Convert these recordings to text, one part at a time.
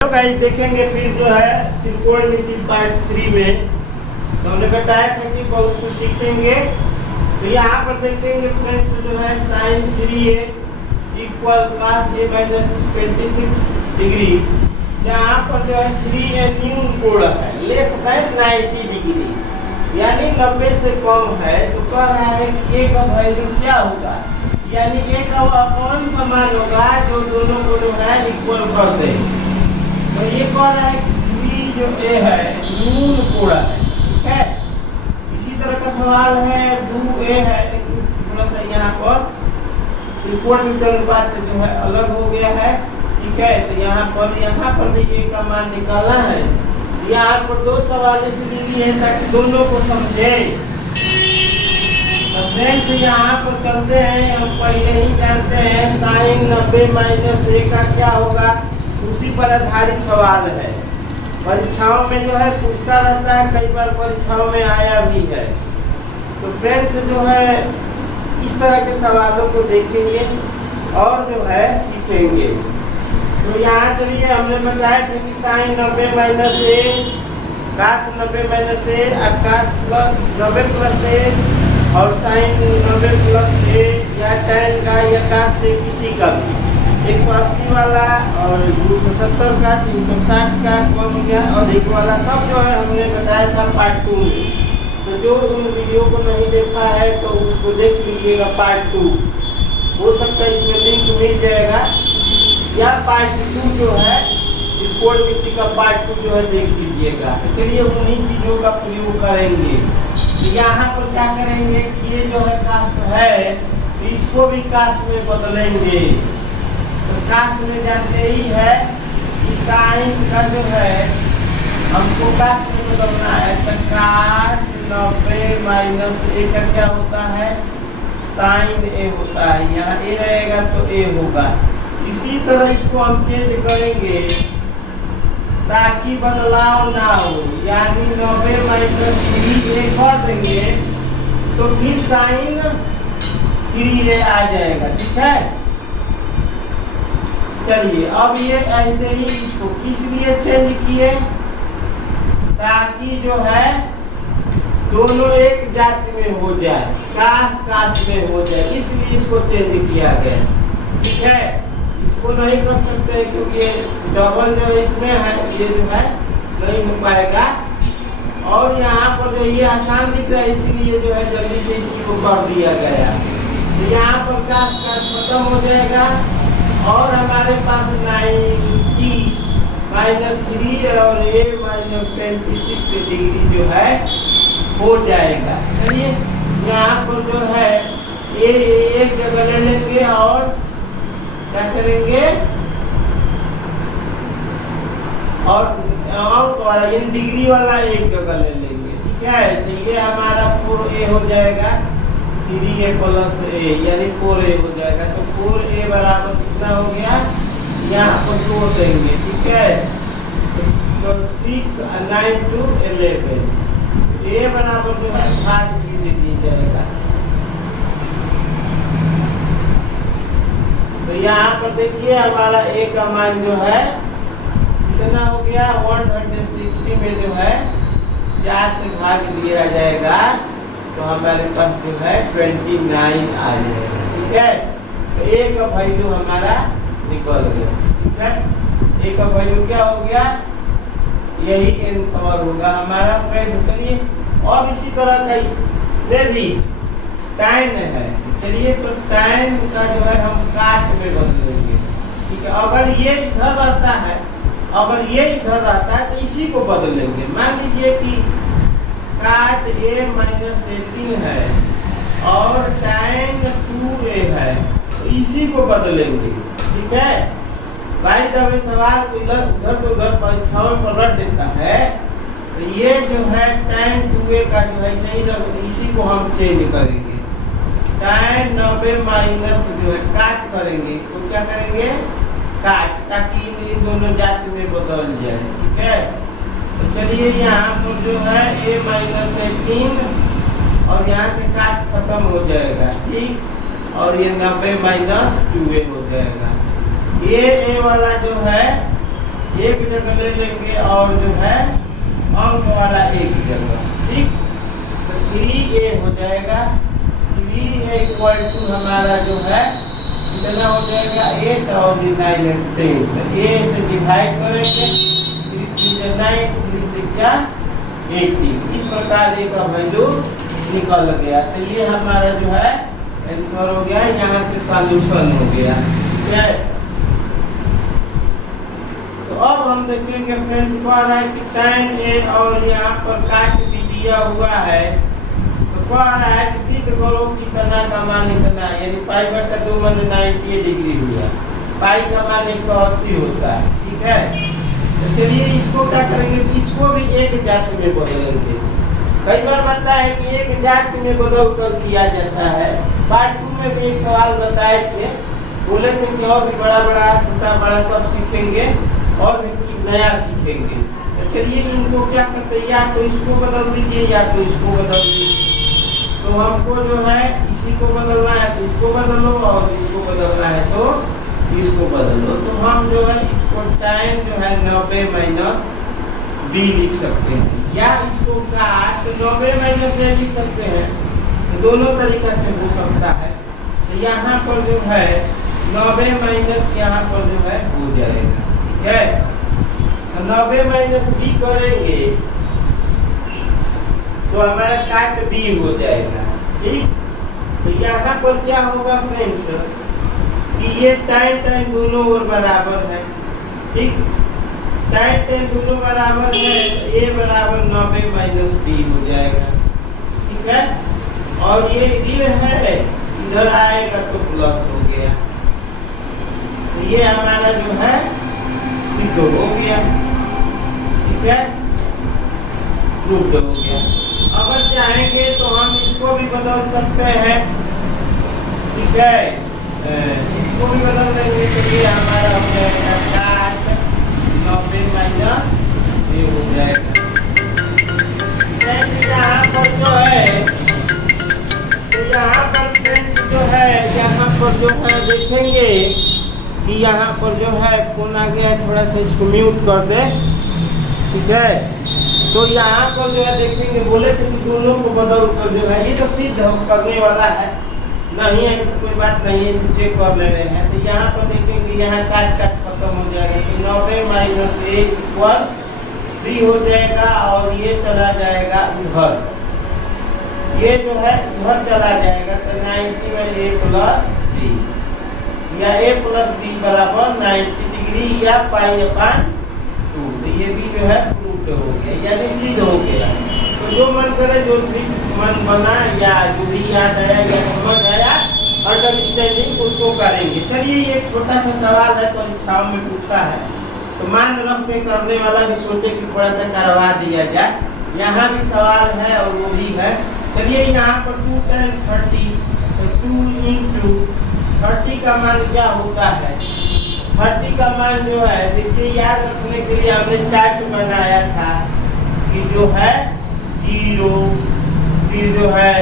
Guys देखेंगे फिर जो है त्रिकोणमिति पार्ट 3 में तो हमने बताया था कि बहुत कुछ सीखेंगे। तो यहाँ पर देखेंगे फ्रेंड्स जो है sin 3a equal cos a minus 26 degree. यहाँ पर जो है 3a न्यून कोण है लेस देन 90 डिग्री यानी 90 से कम है। तो कह रहा है कि a का वैल्यू क्या होगा, यानी a का कौन सा मान होगा जो दोनों को जो है इक्वल कर दे। तो ये कह रहा है कि जो ए है न्यून कोण है, ठीक है। इसी तरह का सवाल है 2a है, लेकिन थोड़ा सा यहाँ पर त्रिकोणमिति अनुपात जो है अलग हो गया है, ठीक है। तो यहाँ पर भी a का मान निकालना है। यहाँ पर दो सवाल इसलिए लिए हैं ताकि दोनों को समझे। तो फ्रेंड्स यहाँ पर चलते हैं, हम पहले ही जानते हैं sin 90 माइनस a का क्या होगा, उसी पर आधारित सवाल है। परीक्षाओं में जो है पूछता रहता है, कई बार परीक्षाओं में आया भी है। तो फ्रेंड्स जो है इस तरह के सवालों को देखेंगे और जो है सीखेंगे। तो यहाँ चलिए हमने बताया था कि sin 90 minus a cos 90 minus a cos plus 90 plus a और sin 90 प्लस a या tan का या cos से किसी का भी 180 वाला और 270 का 360 का कम या अधिक वाला सब जो है हमने बताया था पार्ट 2 में। तो जो उन वीडियो को नहीं देखा है तो उसको देख लीजिएगा पार्ट 2, हो सकता है इसमें लिंक मिल जाएगा, या पार्ट 2 जो है त्रिकोणमिति का पार्ट 2 जो है देख लीजिएगा। तो चलिए उन्हीं चीज़ों का प्रयोग करेंगे। तो यहाँ पर क्या करेंगे कि ये जो है काश है इसको भी काश में बदलेंगे। तो काश में जानते ही है कि साइन का जो है हमको काश में बदलना है। तो काश 90 माइनस a का क्या होता है, साइन a होता है। यहाँ a रहेगा तो a होगा। इसी तरह इसको हम चेंज करेंगे ताकि बदलाव ना हो, यानी 90 माइनस 3a कर देंगे तो फिर साइन 3a आ जाएगा, ठीक है। चलिए अब ये ऐसे ही इसको किस लिए चेंज किए, ताकि जो है दोनों एक जाति में हो जाए, काश में हो जाए, इसलिए इसको चेंज किया गया, ठीक है। इसको नहीं कर सकते क्योंकि ये डबल जो इसमें है ये जो है नहीं हो पाएगा। और यहाँ पर जो ये आसान दिख रहा है इसलिए जो है जल्दी से इसको कर दिया गया। तो यहाँ पर काश खत्म हो जाएगा और हमारे पास 90 माइनस 3 और a माइनस 26 डिग्री जो है हो जाएगा। चलिए यहाँ पर जो है a एक जगह ले लेंगे और क्या करेंगे और वाला इन डिग्री वाला एक जगह ले लेंगे, ठीक है। तो ये हमारा 4a हो जाएगा, 3a प्लस a यानी 4a हो जाएगा। तो 4a बराबर कितना हो गया, यहाँ पर 2 देंगे, ठीक है। तो 6 9 to 11 a बराबर जो है 5 दे दिया जाएगा। तो यहाँ पर देखिए हमारा a का मान जो है कितना हो गया, 160 में जो है 4 से भाग दिया जाएगा तो हमारे पास जो है 29 आ जाएगा, ठीक है। तो a का वैल्यू हमारा निकल गया, ठीक है। a का वैल्यू क्या हो गया, यही आंसर होगा हमारा फ्रेंड। चलिए अब इसी तरह का इसमें भी टाइम है। चलिए तो टाइम का जो है हम काट में बदलेंगे, ठीक है। अगर ये इधर रहता है, अगर ये इधर रहता है तो इसी को बदलेंगे। मान लीजिए कि काट a माइनस 18 है और टाइम 2a है, तो इसी को बदलेंगे, ठीक है। भाई जब सवाल इधर उधर तो उधर परीक्षाओं में पलट देता है, तो ये जो है टाइम 2a का जो है सही, इसी को हम चेंज करेंगे। tan 90 माइनस जो है काट करेंगे, इसको क्या करेंगे काट, ताकि इन दोनों जाति में बदल जाए, ठीक है। तो चलिए यहाँ पर जो है a माइनस 18 और यहाँ से काट खत्म हो जाएगा, ठीक। और ये 90 माइनस 2a हो जाएगा। ये a वाला जो है एक जगह ले लेंगे और जो है अंक वाला एक जगह, ठीक। तो 3a हो जाएगा, 3a इक्वल टू हमारा जो है कितना हो जाएगा 8 और 9 और 10। तो a से डिवाइड करेंगे, 3 3 9, 3 से क्या 18। इस प्रकार a का वैल्यू निकल गया। तो ये हमारा जो है आंसर हो गया, यहाँ से सॉल्यूशन हो गया, ठीक है। तो अब हम देखेंगे फ्रेंड्स, कह रहा है कि tan a और यहाँ पर काट भी दिया हुआ है। तो कह रहा है कि सिद्ध करो कि तना का मान इतना, यानी पाई बटा 2 मान 90 डिग्री हुआ, पाई का मान 180 होता है, ठीक है। तो चलिए इसको क्या करेंगे, इसको भी एक जाति में बदलेंगे। कई बार बनता है कि एक जाति में बदल कर किया जाता है। पार्ट 2 में भी एक सवाल बताए थे, बोले थे कि और भी बड़ा बड़ा छोटा बड़ा सब सीखेंगे और भी कुछ नया सीखेंगे। तो चलिए इनको क्या करते हैं, या तो इसको बदल दीजिए या तो इसको बदल दीजिए। तो हमको जो है इसी को बदलना है तो इसको बदलो, और इसको बदलना है तो इसको बदलो। तो हम जो है इसको टाइम जो है 90 माइनस b लिख सकते हैं, या इसको काट 90 माइनस a लिख सकते हैं। तो दोनों तरीका से हो सकता है। तो यहाँ पर जो है 90 माइनस यहाँ पर जो है हो जाएगा, ठीक है। तो 90 माइनस b करेंगे तो हमारा काट b हो जाएगा, ठीक। तो यहाँ पर क्या होगा फ्रेंड्स कि ये टाइम दोनों ओर बराबर है, ठीक। टाइम दोनों बराबर है, तो a बराबर 90 माइनस b हो जाएगा, ठीक है। और ये ऋण है, इधर आएगा तो प्लस हो गया। तो ये हमारा जो है सिद्ध हो गया, ठीक है, प्रूव्ड हो गया। अगर चाहेंगे तो हम इसको भी बदल सकते हैं, ठीक है। इसको भी बदल देंगे तो ये हमारा हो जाएगा 90 माइनस ये हो जाएगा। यहाँ पर जो है, तो यहाँ पर फ्रेंड्स जो है, यहाँ पर जो है देखेंगे कि यहाँ पर जो है फोन आ गया है, थोड़ा सा इसको म्यूट कर दे, ठीक है। तो यहाँ पर जो है देखेंगे, बोले थे कि दोनों को बदल कर जो है, ये तो सिद्ध करने वाला है, नहीं है तो कोई बात नहीं है, इसे चेक कर ले रहे हैं। तो यहाँ पर देखेंगे, यहाँ काट काट खत्म हो जाएगा, कि 90 माइनस a इक्वल 3 हो जाएगा, और ये चला जाएगा उधर, ये जो है उधर चला जाएगा। तो 90 में a प्लस b, या a प्लस b बराबर 90 डिग्री या पाई अपान 2। तो ये भी जो है प्रूव्ड हो गया, यानी सिद्ध हो गया। तो जो मन करे, जो भी मन बना या जो भी याद आया या समझ आया अंडरस्टैंडिंग उसको करेंगे। चलिए ये छोटा सा सवाल है, परीक्षाओं में पूछा है, तो मान रख के करने वाला भी सोचे कि थोड़ा सा करवा दिया जाए। यहाँ भी सवाल है और वो भी है। चलिए यहाँ पर 2 tan 30, तो 2 into 30 का मान क्या होता है, 30 का मान जो है देखिए, याद रखने के लिए हमने चार्ट बनाया था कि जो है 0, फिर जो है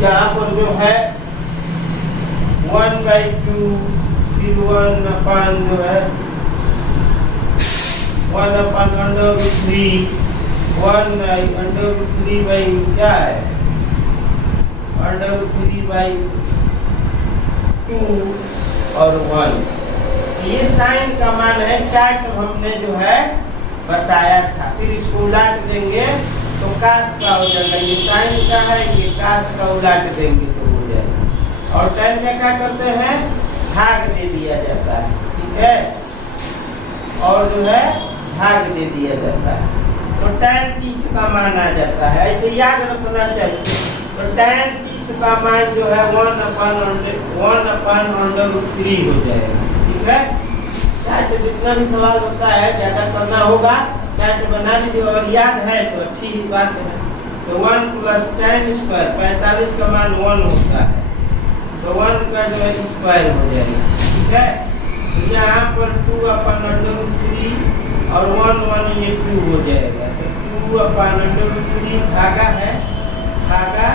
यहाँ पर जो है 1/2, फिर 1 अपान जो है 1 अपान √3, 1/3 बाई क्या है √3/2 और 1। ये साइन का मान है, चार्ट हमने जो है बताया था। फिर इसको उलट देंगे तो कास का हो जाएगा, ये साइन का है, ये कास का उलट देंगे तो हो जाएगा। और tan का क्या करते हैं, भाग दे दिया जाता है, ठीक है, और जो है भाग दे दिया जाता है। तो tan 30 का मान आ जाता है, ऐसे याद रखना चाहिए। तो tan 30 का मान जो है 1 अपान √3 हो जाएगा, ठीक है। चार्ट जितना भी सवाल होता है ज़्यादा करना होगा, चार्ट बना लीजिए, और याद है तो अच्छी ही बात है। तो 1 प्लस tan स्क्वायर, 45 का मान 1 होता है, तो 1 का जो है स्क्वायर हो जाएगा, ठीक है। तो यहाँ पर 2 अपान √3 और 1 ये 2 हो जाएगा। तो 2 अपान √3 भागा है, भागा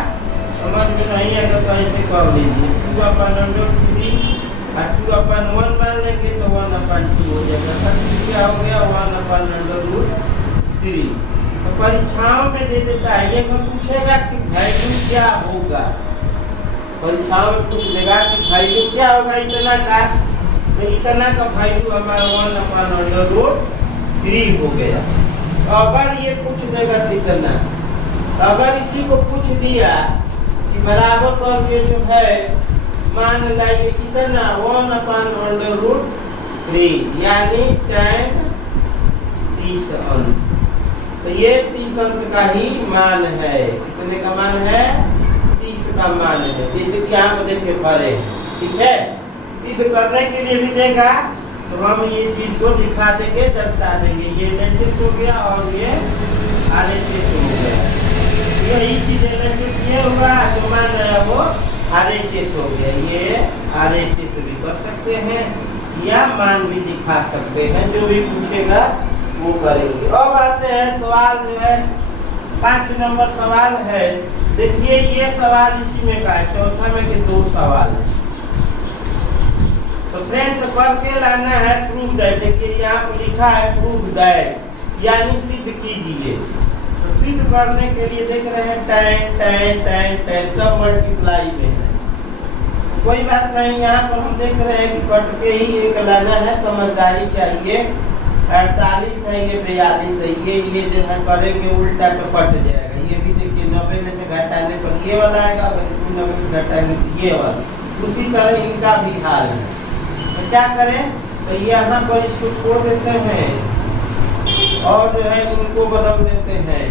समझ में नहीं आएगा तो ऐसे कर लीजिए, 2 अपान √3 और 2/1 मान लेंगे तो 1/2 हो जाएगा। क्या हो गया 1/√3। तो परीक्षाओं में दे देता है, ये को पूछेगा कि वैल्यू क्या होगा, परीक्षाओं में पूछ लेगा कि वैल्यू क्या होगा इतना का, तो इतना का वैल्यू हमारा 1/√3 हो गया। तो अगर ये पूछ देगा कितना, तो अगर इसी को पूछ दिया कि बराबर करके जो है मान लाइए कितना 1/√3 यानी tan 30 अंश। तो ये 30 अंश का ही मान है, कितने का मान है 30 का मान है। जैसे कि आप देखे पड़े, ठीक है, सिद्ध करने के लिए भी देगा तो हम ये चीज को दिखा देंगे, दर्शा देंगे। ये LHS हो गया और ये RHS हो गया। यही चीज LHS ये होगा, जो मान रहा है वो RHS हो गया। ये RHS भी कर सकते हैं या मान भी दिखा सकते हैं, जो भी पूछेगा वो करेंगे। अब आते हैं सवाल जो है 5 नंबर सवाल है। देखिए ये सवाल इसी में का है, चौथा में के 2 सवाल है। तो फ्रेंड्स करके लाना है प्रूफ दैट। देखिए यहाँ पर लिखा है प्रूफ दैट यानी सिद्ध कीजिए। तो सिद्ध करने के लिए देख रहे हैं tan सब मल्टीप्लाई में है, कोई बात नहीं। यहाँ पर हम देख रहे हैं कि कट के ही एक लाना है, समझदारी चाहिए। 48 है, ये 42 है, ये जो है करेंगे उल्टा तो कट जाएगा। ये भी देखिए 90 में से घटाने पर ये वाला आएगा, अगर इसमें 90 से घटाएंगे तो ये वाला। उसी तरह इनका भी हाल है। तो क्या करें, तो यहाँ पर इसको छोड़ देते हैं और जो है इनको बदल देते हैं।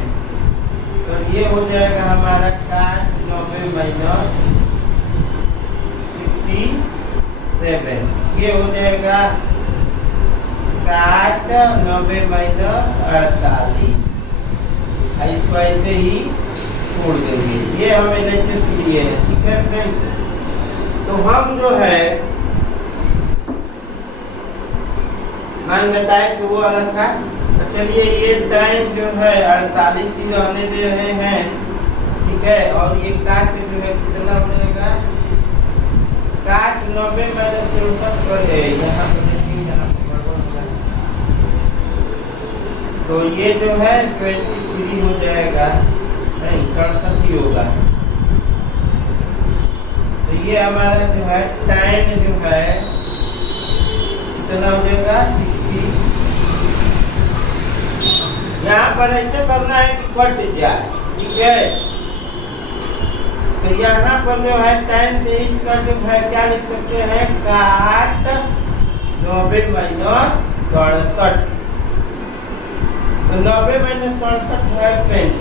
तो ये हो जाएगा हमारा cot 90 - 57। ये हो जाएगा cot 90 - 48। इसको ऐसे ही छोड़ देंगे। ये हम LHS लिए हैं, ठीक है फ्रेंड्स। तो हम जो है मान बताए तो वो अलग था। तो चलिए ये टाइम जो है 48 ही रहने दे रहे हैं, ठीक है। और ये काट जो है कितना हो जाएगा, cot 90 - 67 पर है। यहाँ पर देखिए, यहाँ पर तो ये जो है 23 हो जाएगा, नहीं 67 ही होगा। तो ये हमारा जो है टाइम जो है कितना हो जाएगा 60। यहाँ पर ऐसे करना है कि कट जाए, ठीक है। तो यहाँ पर जो है tan 23 का जो है क्या लिख सकते हैं, cot 90 - 67। तो 90 - 67 है फ्रेंड्स।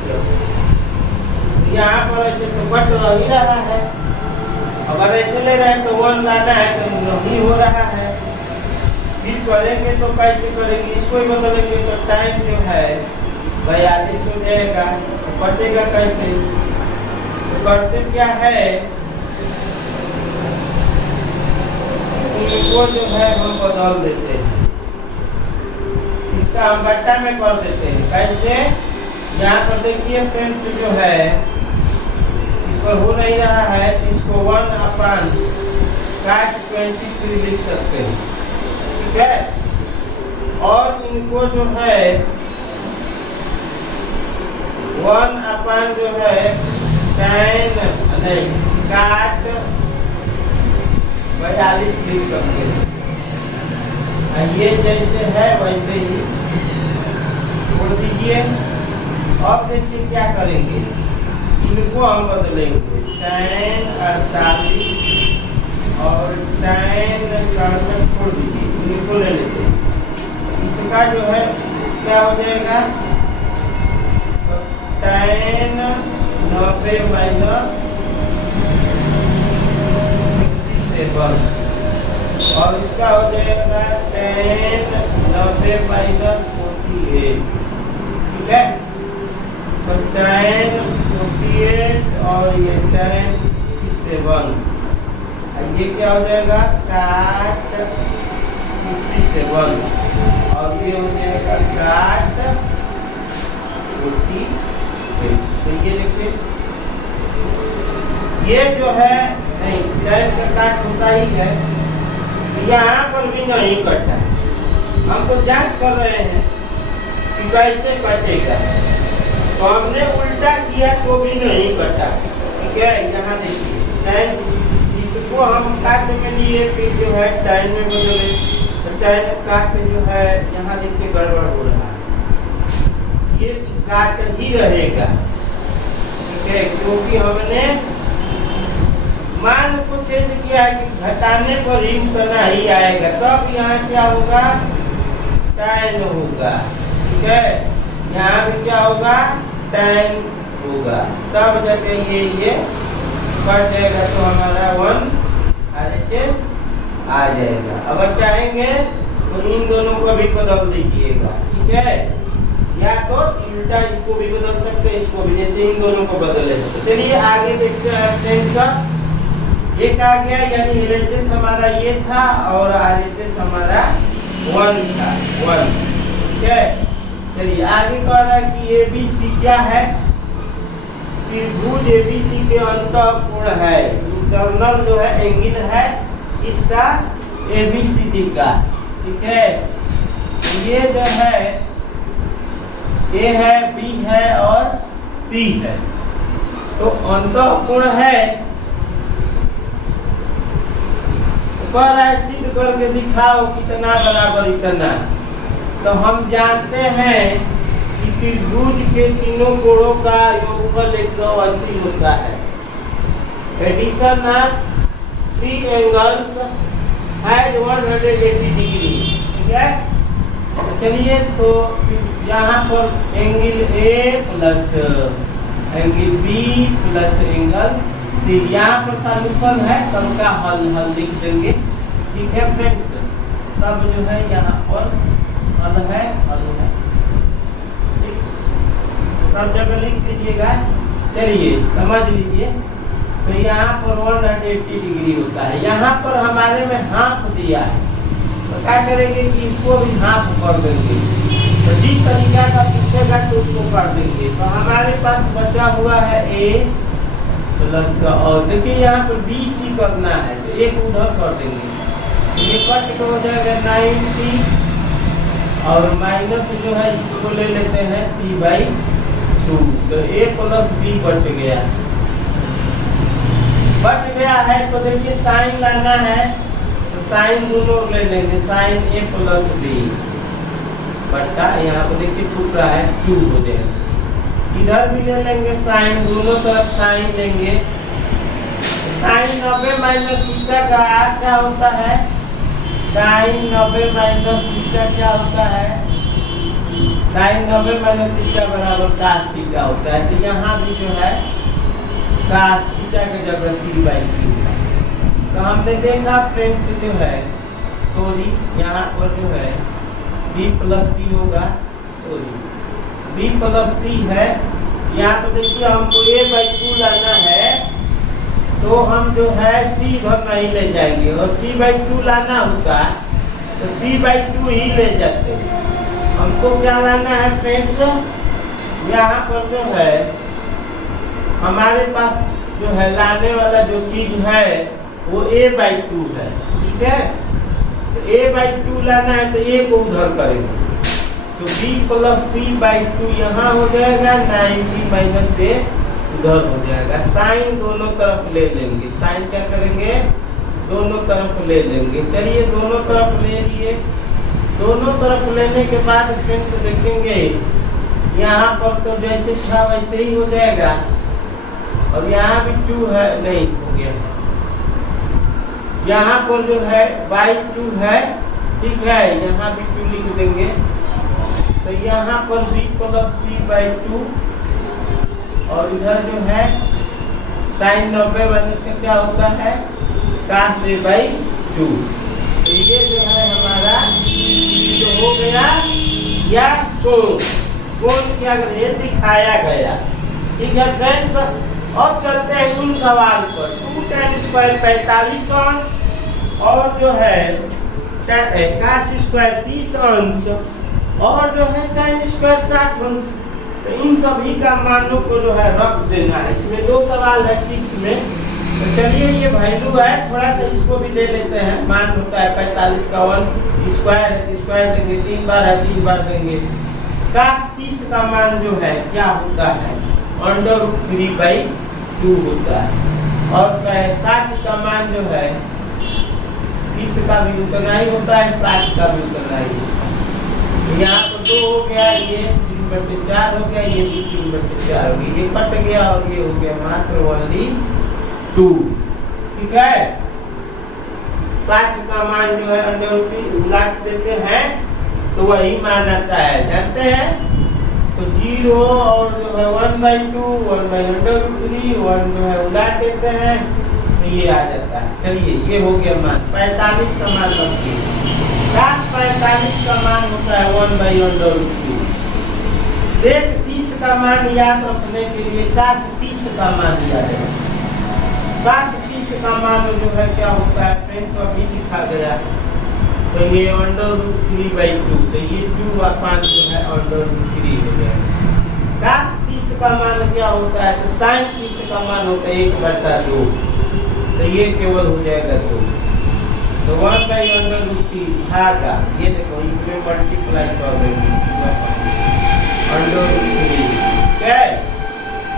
यहाँ पर ऐसे तो कट ही रहा है, अगर ऐसे ले रहे हैं तो 1 लाना है तो नहीं हो रहा है। फिर करेंगे तो कैसे करेंगे, इसको ही बदलेंगे तो टाइम जो है 42 हो जाएगा। तो कटेगा कैसे, तो करते क्या है, इसको जो है हम बदल देते हैं, इसका हम बट्टा में कर देते हैं। कैसे, यहाँ पर देखिए फ्रेंड्स जो है इस पर हो नहीं रहा है, इसको 1/cot 23 लिख सकते हैं, ठीक है। और इनको जो है 1/ जो है tan नहीं cot 42 लिख सकते हैं। ये जैसे है वैसे ही छोड़ दीजिए। अब देखिए क्या करेंगे, इनको हम बदलेंगे tan 48 और tan 67 छोड़ दीजिए, इनको ले लेते हैं। इसका जो है क्या हो जाएगा, तो tan 90 - 67 और इसका हो जाएगा tan 90 - 48, ठीक है। तो tan 48 और ये tan 67, ये क्या हो जाएगा cot 57 और ये हो जाएगा cot 48। तो ये देखिए, ये जो है नहीं tan का काट होता ही है, यहाँ पर भी नहीं कटा। हम तो जांच कर रहे हैं कि कैसे कटेगा, तो हमने उल्टा किया तो भी नहीं कटा। ठीक है, यहाँ देखिए इसको हम काट में लिए, फिर जो है टाइम में बदले, तो टाइम काट जो है यहाँ देखिए गड़बड़ हो रहा है, ये काट ही रहेगा। ठीक है, क्योंकि हमने मान को चेंज किया है कि घटाने पर ही उतना ही आएगा, तब यहाँ क्या होगा, टाइम होगा। ठीक है, यहाँ भी क्या होगा, टाइम होगा, तब जाके ये कट जाएगा, तो हमारा 1 RHS आ जाएगा। अगर चाहेंगे तो इन दोनों को भी बदल दीजिएगा। ठीक है, या तो उल्टा इसको भी बदल सकते हैं, इसको भी, जैसे इन दोनों को बदले। तो चलिए आगे देखते हैं फ्रेंड्स का। एक आ गया, यानी LHS हमारा ये था और RHS हमारा 1 था, 1। ठीक है, चलिए आगे कह रहा है कि ABC क्या है, त्रिभुज ABC के अंतःकोण है, इंटरनल जो है एंगल है इसका ABCD का। ठीक है, ये जो है A है, B है और C है, तो अंतःकोण है, कह रहा है सिद्ध करके दिखाओ कितना बराबर इतना। तो हम जानते हैं कि त्रिभुज के तीनों कोणों का योगफल 180 होता है। Addition of 3 angles had 180 degree. ठीक है, तो चलिए, तो यहाँ पर angle A plus angle B plus angle C, यहाँ पर सॉल्यूशन है, सबका हल लिख देंगे। ठीक है फ्रेंड्स, सब जो है यहाँ पर हल है। सब जगह लिख लीजिएगा। चलिए समझ लीजिए, तो यहाँ पर 180 डिग्री होता है। यहाँ पर हमारे में हाफ दिया है, तो क्या करेंगे कि इसको भी हाफ कर देंगे, तो जिस तरीका का पूछेगा तो उसको कर देंगे। तो हमारे पास बचा हुआ है A प्लस, और देखिए यहाँ पर BC करना है, तो एक उधर कर देंगे, ये कट हो जाएगा 90, और माइनस जो है इसको ले लेते हैं C/2, तो A प्लस B बच गया है। तो देखिए साइन लाना है, तो साइन दोनों ले लेंगे, साइन A प्लस B बट्टा, यहाँ पर देखिए छूट रहा है 2 हो जाएगा। इधर भी ले लेंगे साइन, दोनों तरफ साइन लेंगे। साइन 90 माइनस थीटा का क्या होता है, साइन 90 माइनस थीटा क्या होता है, साइन 90 माइनस थीटा बराबर cos थीटा होता है। तो यहाँ भी जो है cos थीटा की जगह C/2 है। तो हमने देखा फ्रेंड्स जो है, सॉरी यहाँ पर जो है B प्लस C होगा, सॉरी B प्लस C है। यहाँ पे देखिए हमको A/2 लाना है, तो हम जो है C भर नहीं ले जाएंगे, और C/2 लाना होगा तो C/2 ही ले जाते हैं। हमको क्या लाना है फ्रेंड्स, यहाँ पर जो है हमारे पास जो है लाने वाला जो चीज है वो A/2 है। ठीक है, तो A/2 लाना है, तो A को उधर करेंगे, तो B प्लस C/2 यहाँ हो जाएगा, 90 माइनस A उधर हो जाएगा। साइन दोनों तरफ ले लेंगे, साइन क्या करेंगे, दोनों तरफ ले लेंगे। चलिए दोनों तरफ ले लिए, दोनों तरफ लेने के बाद फ्रेंड्स देखेंगे यहाँ पर तो जैसे था वैसे ही हो जाएगा, और यहाँ भी 2 है, नहीं हो गया, यहाँ पर जो है by2 है। ठीक है, यहाँ भी 2 लिख देंगे, तो यहाँ पर B प्लस C/2, और इधर जो है साइन 90 माइनस का क्या होता है, cos A/2। तो ये जो है हमारा जो हो गया, या कोण क्या ये दिखाया गया। ठीक है फ्रेंड्स, अब चलते हैं इन सवाल पर। 2 tan स्क्वायर 45 अंश, और जो है cos स्क्वायर 30 अंश, और जो है साइन स्क्वायर 60 अंश। तो इन सभी का मानों को जो है रख देना है। इसमें 2 सवाल है 6 में, तो चलिए ये वैल्यू है, थोड़ा सा इसको भी ले लेते हैं। मान होता है 45 का 1 स्क्वायर है, तो स्क्वायर देंगे 3 बार है, 3 बार देंगे। काश 30 का मान जो है क्या होता है, √3/2 होता है। और 60 का मान जो है 30 का भी उतना ही होता है, 60 का भी उतना ही होता है। यहाँ पर 2 हो गया, ये 3/4 हो गया, ये भी 3/4 हो गया, ये कट गया और ये हो गया मात्र ओनली 2। ठीक है, 60 का मान जो है √3 उलट देते हैं तो वही मान आता है, जानते हैं। तो 0 और जो है 1/2, 1/√3, 1 जो है उलट देते हैं तो ये आ जाता है। चलिए ये हो गया मान 45 का मान रखिए। 45 का मान होता है 1/√3। देख 30 का मान याद रखने के लिए 30 का मान लिया जाए। 30 का मान जो है क्या होता है, फ्रेंड तो अभी लिखा गया है। तो ये √3/2, तो ये 2/5 जो है √3 हो जाएगा। 30 का मान क्या होता है, तो sin 30 का मान होता है 1/2, तो ये केवल हो जाएगा 2। तो 1/√3 भागा, ये देखो इसमें मल्टीप्लाई कर देंगे √3। क्या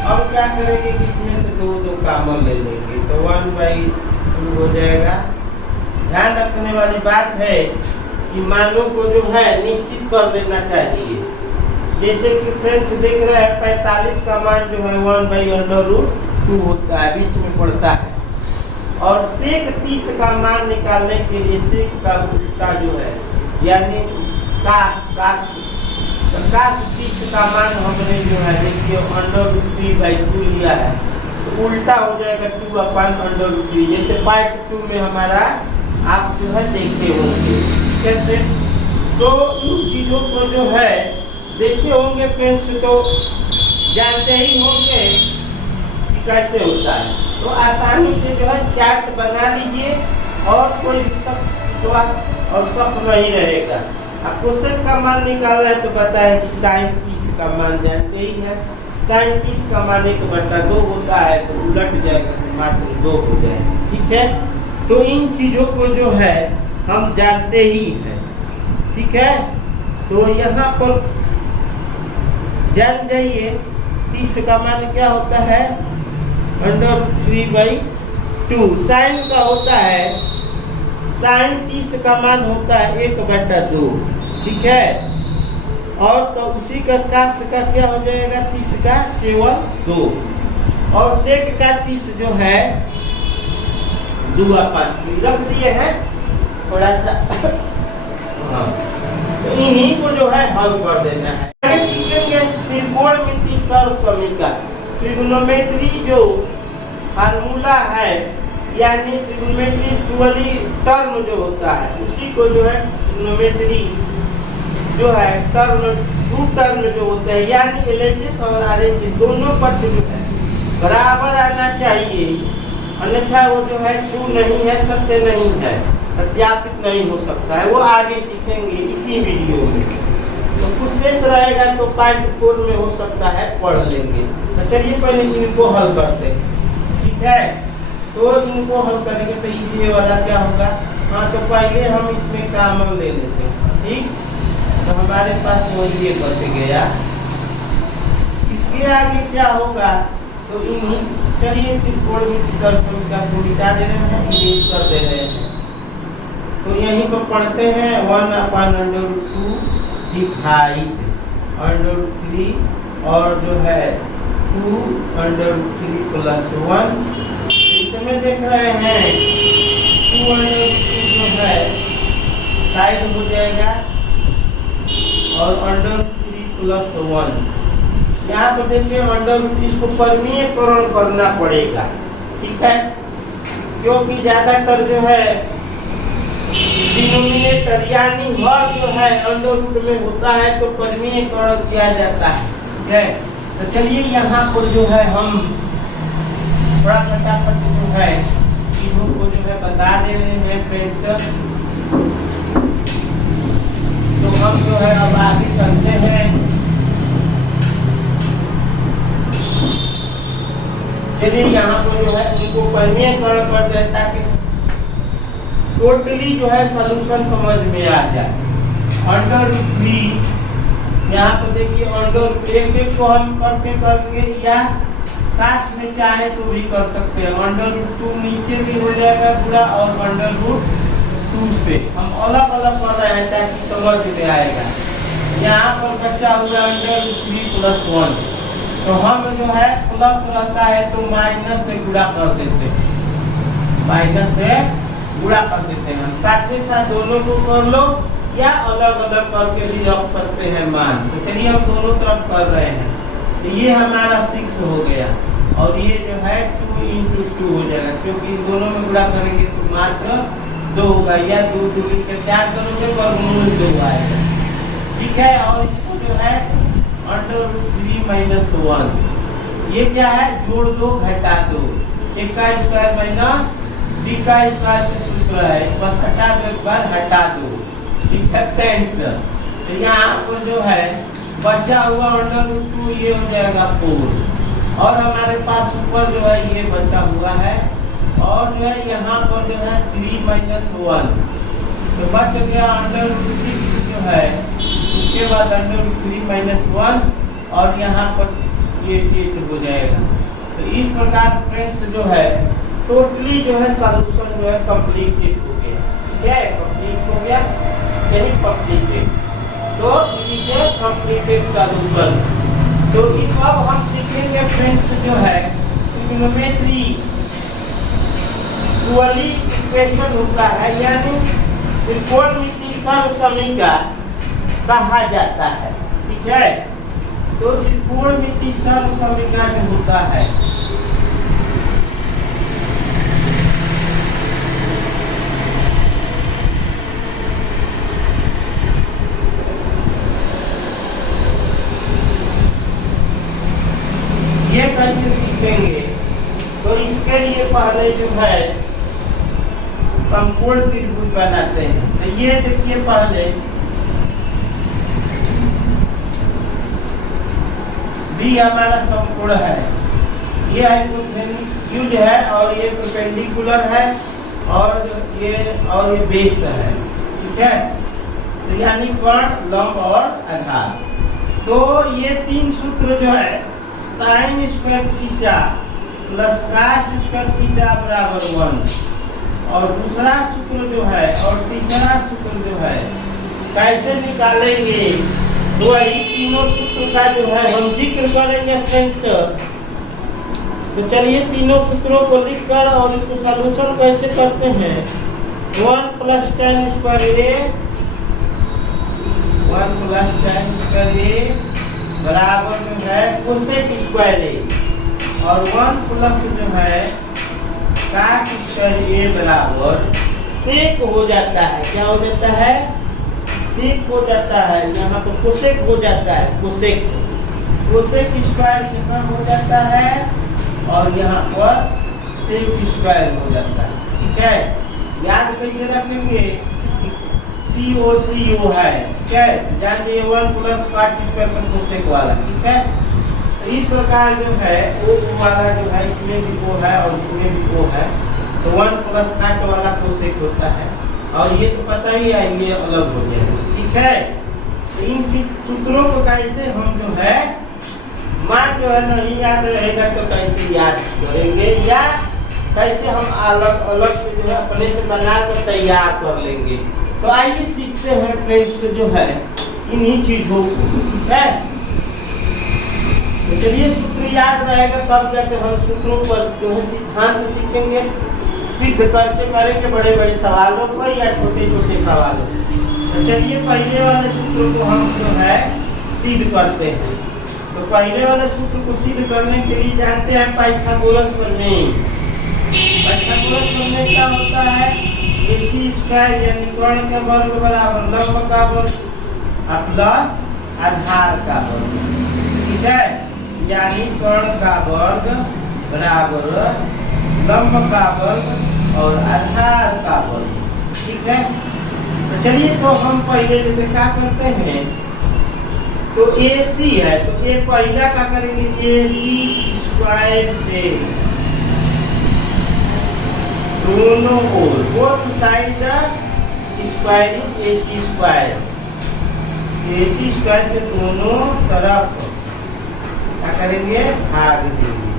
अब क्या करेंगे कि इसमें से 2 कॉमन ले लेंगे, तो 1/2 हो जाएगा। ध्यान रखने वाली बात है कि मानों को जो है निश्चित कर देना चाहिए। जैसे कि फ्रेंड्स देख रहे हैं 45 का मान जो है 1/√2 होता है, बीच में पड़ता है। और sec 30 का मान निकालने के लिए sec का उल्टा जो है यानी cos 30 का मान हमने जो है देखिए √3/2 लिया है, तो उल्टा हो जाएगा 2/√3। जैसे पार्ट 2 में हमारा आप जो है देखे होंगे। कैसे, तो इन चीजों को जो है देखे होंगे फ्रेंड्स, तो जानते ही होंगे कि कैसे होता है। तो आसानी से जो है चार्ट बना लीजिए और कोई और शक नहीं रहेगा। अब क्वेश्चन का मान निकालना है तो पता है कि sin 30 का मान जानते ही है। sin 30 का मान 1/2 होता है, तो उलट जाएगा तो मात्र 2 हो जाएगा। ठीक है, तो इन चीजों को जो है हम जानते ही हैं। ठीक है, तो यहाँ पर जान जाइए 30 का मान क्या होता है √3/2। sin का होता है, sin 30 का मान होता है 1/2। ठीक है, और तो उसी का cos का क्या हो जाएगा, 30 का केवल 2, और sec का 30 जो है 2/5 रख दिए हैं थोड़ा सा। हाँ, तो इन्हीं को जो है हल कर देना है। आगे सीखेंगे त्रिकोणमिति सर्वसमीकरण। ट्रिग्नोमेट्री जो फार्मूला है यानी ट्रिग्नोमेट्री डुअली टर्म जो होता है उसी को जो है ट्रिग्नोमेट्री जो है टर्म 2 टर्म जो होते हैं यानी LHS और RHS दोनों पक्ष जो है बराबर आना चाहिए, अन्यथा वो जो है ट्रू नहीं है, सत्य नहीं है, सत्यापित नहीं हो सकता है। वो आगे सीखेंगे इसी वीडियो में। तो कुछ शेष रहेगा तो पार्ट 4 में हो सकता है पढ़ लेंगे। तो चलिए पहले इनको हल करते हैं। ठीक है, तो इनको हल करेंगे तो ये वाला क्या होगा। हाँ, तो पहले हम इसमें कॉमन ले लेते हैं। ठीक, तो हमारे पास वो ये बच गया। इसके आगे क्या होगा, तो इन्हीं चलिए त्रिकोणमिति सर्वसमीकरण को मिटा दे रहे हैं, इरेज कर दे रहे हैं। तो यहीं पर पढ़ते हैं 1/√2 डिवाइड √3 और जो है 2√3 + 1। इसमें देख रहे हैं 2√3 जो है साइड हो जाएगा और √3 + 1। यहाँ पर देखिए √3 को परमीयकरण करना पड़ेगा। ठीक है, क्योंकि ज्यादातर जो है डिनोमिनेटर यानी हर जो है अंडर में होता है तो परमीयकरण किया जाता है। ठीक है, तो चलिए यहाँ पर जो है हम थोड़ा फटाफट जो है चीजों को जो है बता दे रहे हैं फ्रेंड्स। तो हम जो है अब आगे चलते हैं। चलिए यहाँ पर जो है उनको परिमेयकरण करते हैं ताकि टोटली जो है सॉल्यूशन समझ में आ जाए। √3 यहाँ पर देखिए एक को हम करके या साथ में चाहे तो भी कर सकते हैं। √2 नीचे भी हो जाएगा पूरा और √2 से हम अलग अलग कर रहे हैं ताकि समझ में आएगा। यहाँ पर बचा हुआ √3 + 1 तो हम जो है प्लस रहता है तो माइनस से गुणा कर देते हैं, माइनस से गुणा कर देते हैं। हम साथ ही साथ दोनों को कर लो या अलग अलग करके भी रख सकते हैं मान। तो चलिए हम दोनों तरफ कर रहे हैं। तो ये हमारा 6 हो गया और ये जो है 2 × 2 हो जाएगा क्योंकि इन दोनों में गुणा करेंगे तो मात्र 2 होगा या 2 × 2 के 4 करोगे वर्गमूल 2 आएगा। ठीक है, और इसको जो है √3 - 1 ये क्या है, जोड़ दो घटा दो, एक का स्क्वायर माइनस बी का स्क्वायर है, बस हटा दो, एक बार हटा दो। ठीक है, तो यहाँ पर जो है बचा हुआ √2 ये हो जाएगा 4 और हमारे पास ऊपर जो है ये बचा हुआ है और जो है यहाँ पर जो है 3 - 1 तो बच गया √6 जो है, उसके बाद √3 - 1 और यहाँ पर ये 8 हो जाएगा। तो इस प्रकार फ्रेंड्स जो है टोटली जो है सॉल्यूशन जो है कंप्लीटेड हो गया। ठीक है, कंप्लीट हो गया, यानी कंप्लीटेड। तो ये कंप्लीटेड सॉल्यूशन। तो इस अब हम सीखेंगे फ्रेंड्स जो है ट्रिग्नोमेट्री डुअली इक्वेशन होता है, यानी त्रिकोणमितीय समीकरण कहा जाता है। ठीक है, तो त्रिकोणमितीय समीकरण होता है ये कैसे सीखेंगे। तो इसके लिए पहले जो है समकोण त्रिभुज बनाते हैं। तो ये देखिए पहले बी हमारा समकोण है, ये हाइपोटेन्यूज है और ये परपेंडिकुलर है और ये बेस है। ठीक है, तो यानी कोण, लंब और आधार। तो ये 3 सूत्र जो है sin square theta plus cos square theta बराबर 1 और दूसरा सूत्र जो है और तीसरा सूत्र जो है कैसे निकालेंगे, तो वही तीनों सूत्र का जो है हम जिक्र करेंगे फ्रेंड्स। तो चलिए तीनों सूत्रों को लिखकर और इसको सॉल्यूशन कैसे करते हैं। 1 + tan square a 1 + tan square a बराबर जो है कोसेक स्क्वायर a और 1 प्लस जो है काट स्क्वायर a बराबर सेक हो जाता है। क्या हो जाता है, सेक हो जाता है। यहाँ पर कोसेक हो जाता है, कोसेक स्क्वायर यहाँ हो जाता है और यहाँ पर सेक स्क्वायर हो जाता है। ठीक है, याद कैसे रखेंगे, CO है। ठीक है, जानिए 1 प्लस काट स्क्वायर पर कोसेक वाला। ठीक है, तो इस प्रकार जो है O वाला जो है इसमें भी O है और इसमें भी O है, तो 1 प्लस काट वाला कोसेक होता है और ये तो पता ही है, ये अलग हो जाएगा। ठीक है, तो इन सूत्रों को कैसे हम जो है मान जो है नहीं याद रहेगा तो कैसे याद करेंगे या कैसे हम अलग अलग से जो है अपने से बना कर तैयार कर लेंगे। तो आइए सीखते हैं फ्रेंड्स जो है इन्हीं चीजों को। ठीक है, तो चलिए सूत्र याद रहेगा तब जाके हम सूत्रों पर जो है सिद्धांत सीखेंगे, सिद्ध कैसे करेंगे बड़े बड़े सवालों को या छोटे छोटे सवालों को। तो चलिए पहले वाले सूत्र को हम जो है सिद्ध करते हैं। तो पहले वाले सूत्र को सिद्ध करने के लिए जानते हैं पाइथागोरस प्रमेय। पाइथागोरस प्रमेय क्या होता है, AC स्क्वायर यानी कोण का वर्ग बराबर लंब का वर्ग प्लस आधार का वर्ग। ठीक है, यानी कोण का वर्ग बराबर लंब का वर्ग और आधार का वर्ग। ठीक है, तो चलिए तो हम पहले जैसे क्या करते हैं, तो AC है तो ये पहला क्या करेंगे, AC स्क्वायर से दोनों ओर, both side square AC square, AC square से दोनों तरफ क्या करेंगे, भाग देंगे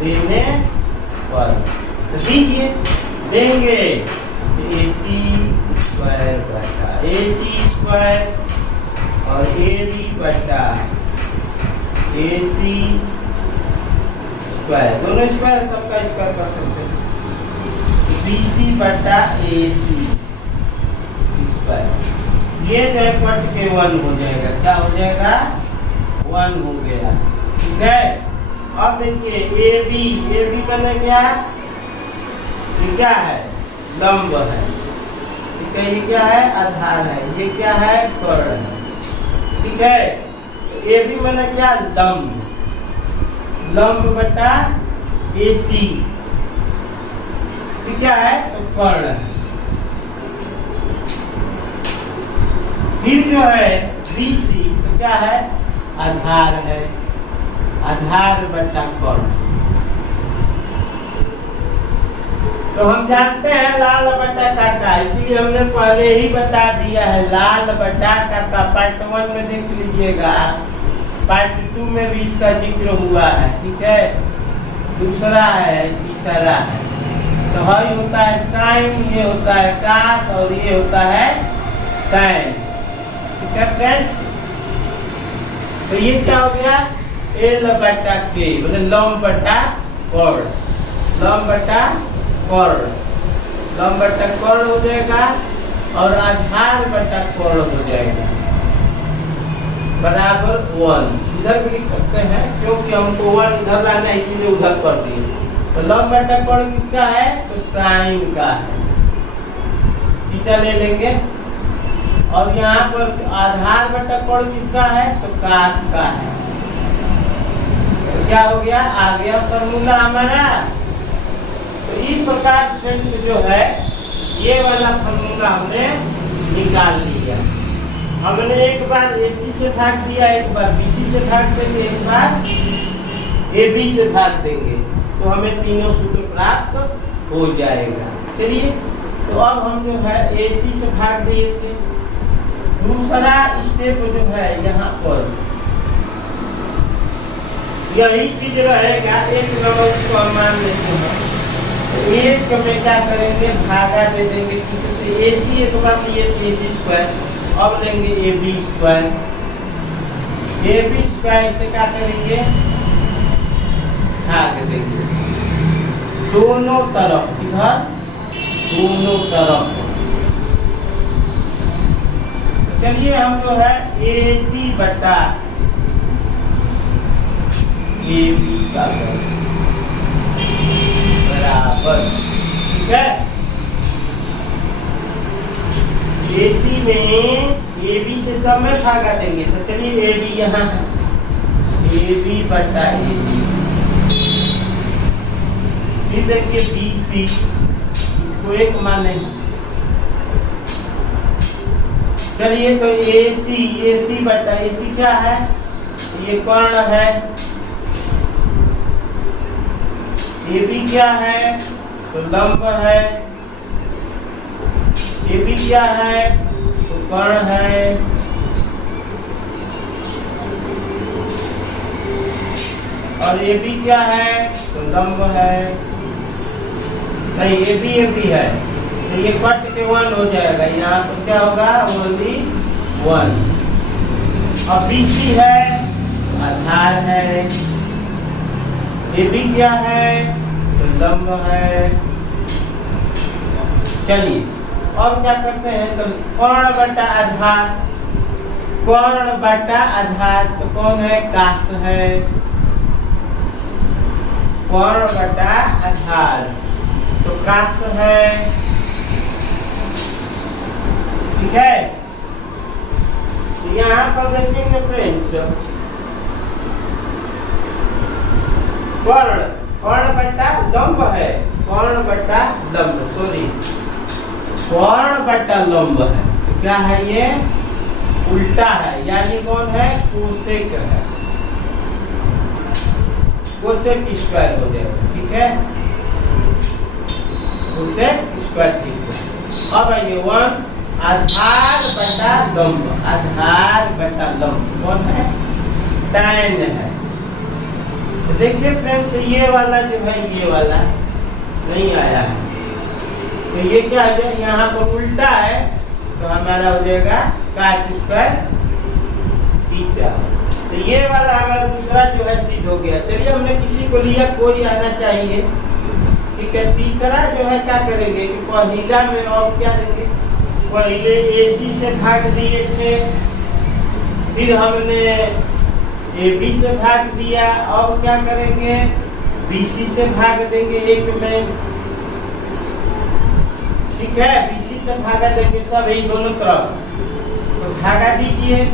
देने पर। तो दीजिए, देंगे AC स्क्वायर बटा AC स्क्वायर और AB बटा AC स्क्वायर, दोनों स्क्वायर सबका स्क्वायर कर सकते हैं। BC बटा AC स्क्वायर, ये जो है पट के 1 हो जाएगा। क्या हो जाएगा, 1 हो गया। ठीक है, अब देखिए AB बने क्या, ये क्या है, लंब है। ठीक है, ये क्या है, आधार है। ये क्या है, कर्ण है। ठीक है, तो AB बने क्या, लंब, लंब बटा AC, ठीक क्या है, तो कर्ण है। फिर जो है BC तो क्या है, आधार है, आधार बटा कर्ण। तो हम जानते हैं लाल बटा काका, इसलिए हमने पहले ही बता दिया है लाल बटा काका। पार्ट 1 में देख लीजिएगा, पार्ट 2 में भी इसका जिक्र हुआ है। ठीक है, दूसरा है, तीसरा है। तो हई होता है साइन, ये होता है कास और ये होता है साइन। ठीक है फ्रेंड, तो ये क्या हो गया, L बटा K, मतलब लंब बटा कर्ण, लंब बटा कर्ण, लंब बटा कर्ण हो जाएगा और आधार बटा कर्ण हो जाएगा बराबर 1। इधर भी लिख सकते हैं क्योंकि हमको 1 इधर लाना है, इसीलिए उधर कर दिए। तो लंब बटा कर्ण किसका है, तो साइन का है, थीटा ले लेंगे। और यहाँ पर आधार बटा कर्ण किसका है, तो कास का है। तो क्या हो गया, आ गया फॉर्मूला हमारा। तो इस प्रकार फ्रेंड्स जो है ये वाला फॉर्मूला हमने निकाल लिया। हमने एक बार AC से भाग दिया, एक बार BC से भाग देंगे, एक बार AB से भाग देंगे, तो हमें तीनों सूत्र प्राप्त हो जाएगा। चलिए, तो अब हम जो है AC से भाग दिए थे। दूसरा स्टेप जो है यहाँ पर यही चीज रहेगा, एक नंबर को हम मान लेते हैं। तो एक में क्या करेंगे, भागा दे देंगे किसी से, AC एक बार लिए AC स्क्वायर, अब लेंगे AB स्क्वायर। AB स्क्वायर से क्या करेंगे, भाग देंगे दोनों तरफ, इधर दोनों तरफ। चलिए हम जो है AC बटा AB का बराबर, ठीक है, AC में AB से सब में भागा देंगे। तो चलिए AB यहाँ है, AB बटा AB। फिर देखिए BC, इसको एक माने। चलिए, तो AC बटा AC क्या है, ये कर्ण है। AB क्या है, तो लंब है। AB क्या है, तो कर्ण है। और AB क्या है, तो लंब है। नहीं, AB है, तो ये कट के 1 हो जाएगा। यहाँ पर क्या होगा, ओनली 1। और BC है, आधार है। AB क्या है, तो लंब है। चलिए, अब क्या करते हैं, तो कर्ण बटा आधार, कर्ण बटा आधार, तो कौन है, कास है। कर्ण बटा आधार, तो कास है। ठीक है, यहाँ पर देखेंगे फ्रेंड्स, कर्ण, कर्ण बटा लंब है, कर्ण बटा लंब, सॉरी, कर्ण बटा लंब है। तो क्या है, ये उल्टा है, यानी कौन है, कोसेक है, कोसेक स्क्वायर हो जाएगा। ठीक है, कोसेक स्क्वायर थीटा। अब आइए 1 आधार बटा लंब, आधार बटा लंब कौन है? tan है। तो देखिए फ्रेंड्स ये वाला जो है ये वाला नहीं आया है, तो ये क्या हो जाएगा, यहाँ पर उल्टा है तो हमारा हो जाएगा cot स्क्वायर थीटा। तो ये वाला हमारा दूसरा जो है सिद्ध हो गया। चलिए हमने किसी को लिया, कोई आना चाहिए, ठीक है। तीसरा जो है क्या करेंगे कि पहला में अब क्या देंगे, पहले AC से भाग दिए थे, फिर हमने AB से भाग दिया, अब क्या करेंगे BC से भाग देंगे एक में, ठीक है। BC से भागा देंगे सब यही दोनों तरफ, तो भागा दीजिए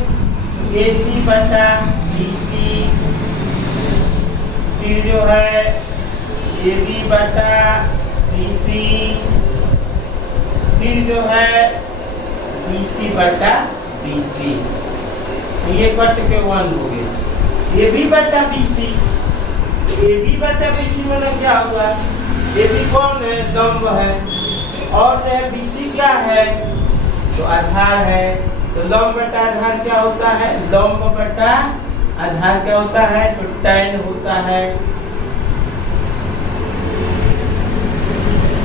AC बटा BC, फिर जो है AB बटा BC, फिर जो है BC बटा BC, ये कट के 1 हो गया। AB बटा BC, AB बटा BC मतलब क्या हुआ, AB कौन है, लंब है, और जो है BC क्या है, तो आधार है। तो लंब बटा आधार क्या होता है, लंब बटा आधार क्या होता है, तो tan होता है,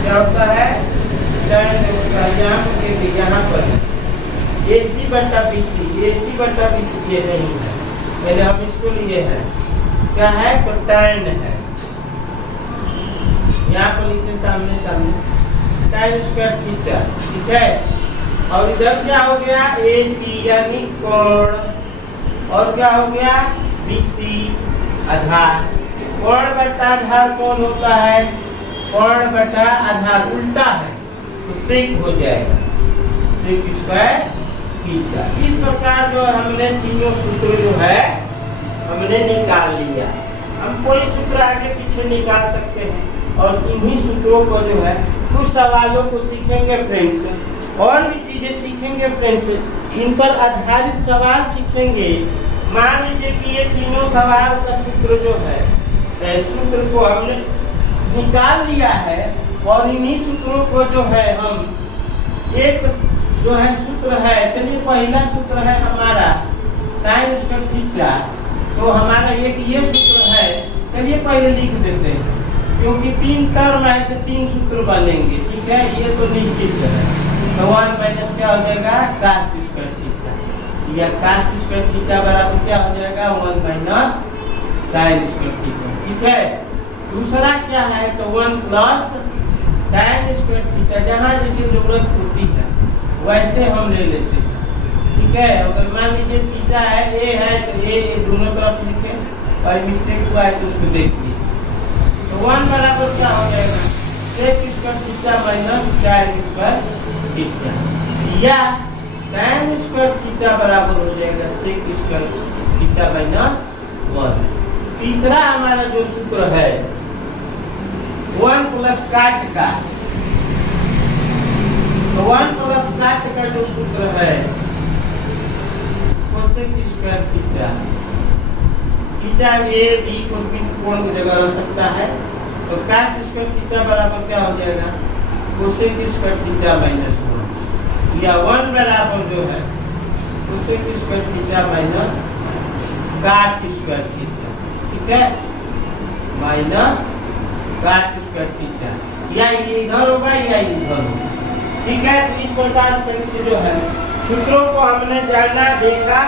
क्या होता है, tan होता है। यहाँ पर AC बटा BC, AC बटा BC ये नहीं है, पहले हम इसको लिए हैं, क्या है, तो tan है। यहाँ पर लिखते सामने सामने tan स्क्वायर थीटा, ठीक है। और इधर क्या हो गया, AC यानी कोण, और क्या हो गया BC आधार। कोण बटा आधार कौन होता है, कोण बटा आधार उल्टा है तो सेक हो जाएगा, सेक स्क्वायर थीटा। इस प्रकार जो हमने तीनों सूत्र जो है हमने निकाल लिया। हम कोई सूत्र आगे पीछे निकाल सकते हैं और इन्हीं सूत्रों को जो है कुछ सवालों को सीखेंगे फ्रेंड्स, और भी चीजें सीखेंगे फ्रेंड्स, इन पर आधारित सवाल सीखेंगे। मान लीजिए कि ये तीनों सवाल का सूत्र जो है, सूत्र को हमने निकाल लिया है, और इन्हीं सूत्रों को जो है हम एक जो है सूत्र है, चलिए पहला सूत्र है हमारा sin स्क्वायर थीटा, तो हमारा एक ये सूत्र है, चलिए पहले लिख देते हैं, क्योंकि 3 टर्म है तो 3 सूत्र बनेंगे, ठीक है, ये तो निश्चित है। तो 1 माइनस क्या हो जाएगा, cos स्क्वायर थीटा, या cos स्क्वायर थीटा बराबर क्या हो जाएगा, 1 माइनस sin स्क्वायर थीटा, ठीक है। दूसरा क्या है, तो 1 प्लस tan स्क्वायर थीटा, जहाँ जैसी जरूरत होती है वैसे हम ले लेते हैं, ठीक है। अगर मान लीजिए थीटा है, A है तो A दोनों तरफ लिखे, और मिस्टेक हुआ है तो उसको देख लीजिए। तो 1 बराबर क्या हो जाएगा, sec square theta minus tan square theta, या tan स्क्वायर थीटा बराबर हो जाएगा sec स्क्वायर थीटा माइनस 1। तीसरा हमारा जो सूत्र है 1 प्लस काट का, तो 1 प्लस काट का जो सूत्र है cosec square theta, theta A B को भी कोण की जगह रख सकता है, तो काट स्क्वायर थीटा बराबर क्या हो जाएगा, कोसेक स्क्वायर थीटा माइनस 1, या 1 बराबर जो है कोसेक स्क्वायर थीटा माइनस काट स्क्वायर थीटा, ठीक है, माइनस काट स्क्वायर थीटा, या ये इधर होगा या इधर होगा, ठीक है। तो इस प्रकार से जो है सूत्रों को हमने जाना, देखा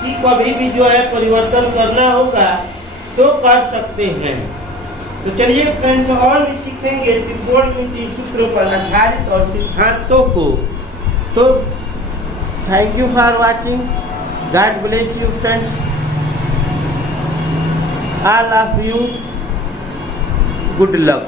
कि कभी भी जो है परिवर्तन करना होगा तो कर सकते हैं। तो चलिए फ्रेंड्स और भी सीखेंगे त्रिकोणमितीय सूत्रों पर आधारित और सिद्धांतों को। तो thank you for watching, God bless you friends, all of you, good luck।